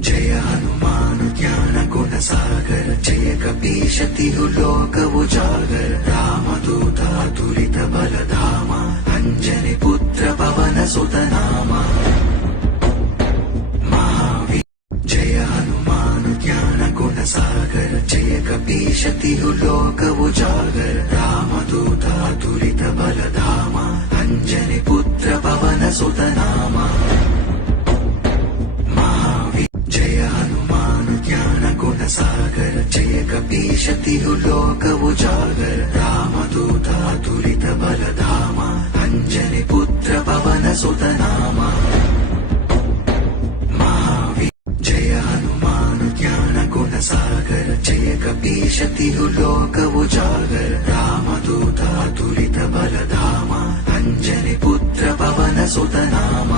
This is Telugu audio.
జయ హనుమాను జ్ఞాన గుణ సాగర జయ కపీశతిహు లోక ఉజాగర రామదూత దురిత బలధామ అంజని పుత్ర పవన సుతనామ జయ హనుమాను జ్ఞాన గుణ సాగర జయ కపీశతిహు లోక ఉజాగర రామదూత దురిత బలధామ అంజని పుత్ర పవన సుతనామ జయ హనుమాను జ్ఞాన గుణ సాగర జయ కపీశతిహు లోక ఉజాగర రామదూత దురిత బలధామ అంజని పుత్ర పవన సుతనామ జయ హనుమాను జ్ఞాన గుణ సాగర జయ కపీశతిహు లోక ఉజాగర రామదూత దురిత బలధామ అంజని పుత్ర పవన సుతనామ